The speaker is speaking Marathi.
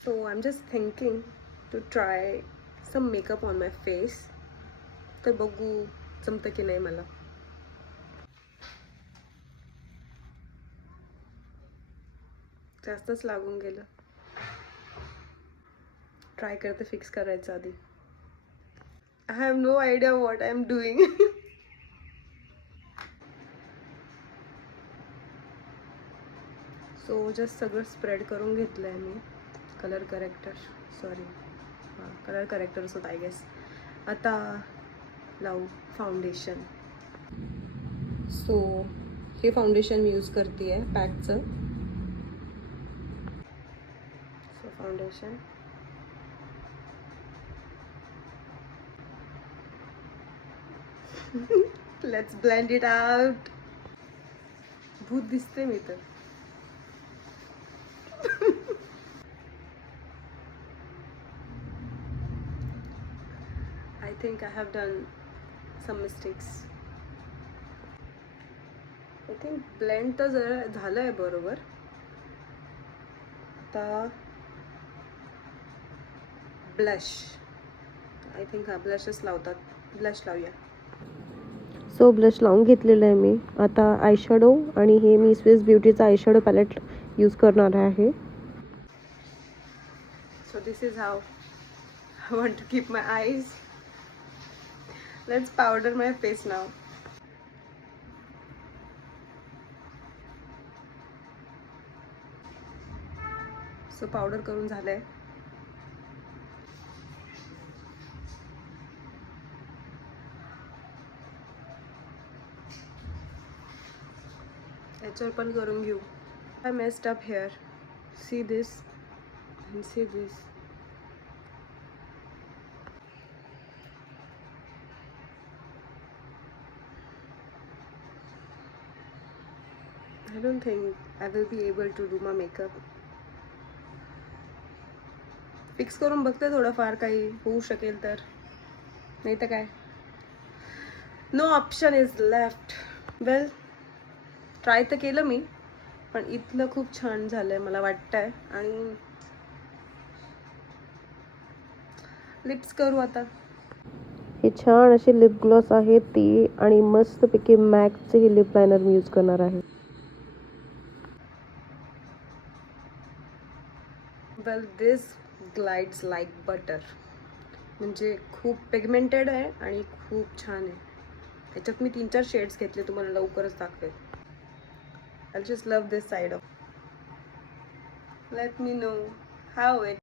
So I'm just thinking to try some makeup on my face. तर बघू जमतं की नाही मला. जास्तच लागून गेलं. ट्राय करते फिक्स करायचं आधी. I have no idea what I'm doing. So just सगळं स्प्रेड करून घेतलं आहे मी. कलर करेक्टरच होता आय गेस. आता लावू फाउंडेशन. सो हे फाउंडेशन मी यूज करते आहे पॅकचं. So foundation let's blend it out. भूत दिसते मी तर. I think I have done some mistakes. I think blend तर जरा झालं आहे बरोबर. आता ब्लश. आय थिंक हा ब्लशच लावतात. ब्लश लावूया. सो ब्लश लावून घेतलेलं आहे मी. आता आयशॅडो आणि हे मी स्विस ब्युटीचा आयशॅडो पॅलेट यूज करणार आहे. So this is how I want to keep my eyes. Let's powder my face now. सो पावडर करून झालंय. याच्यावर पण करून घेऊ. I messed up hair. See this and see this. I don't think I will be able to do my makeup. Fix करून बघते थोडंफार काही होऊ शकेल तर. नाही तर काय. No option is left. Well try तर केलं मी, पण इथलं खूप छान झालंय मला वाटतंय. आणि लिप्स करू आता. हे छान असे लिप ग्लॉस आहेत ते, आणि मस्तपैकी मॅकचे हे लिप लायनर मी यूज करणार आहे. वेल दिस ग्लाइड्स लाईक बटर. म्हणजे खूप पिगमेंटेड आहे आणि खूप छान आहे. याच्यात मी 3-4 शेड्स घेतले, तुम्हाला लवकरच दाखवेल. I just love this side of. Let me know how it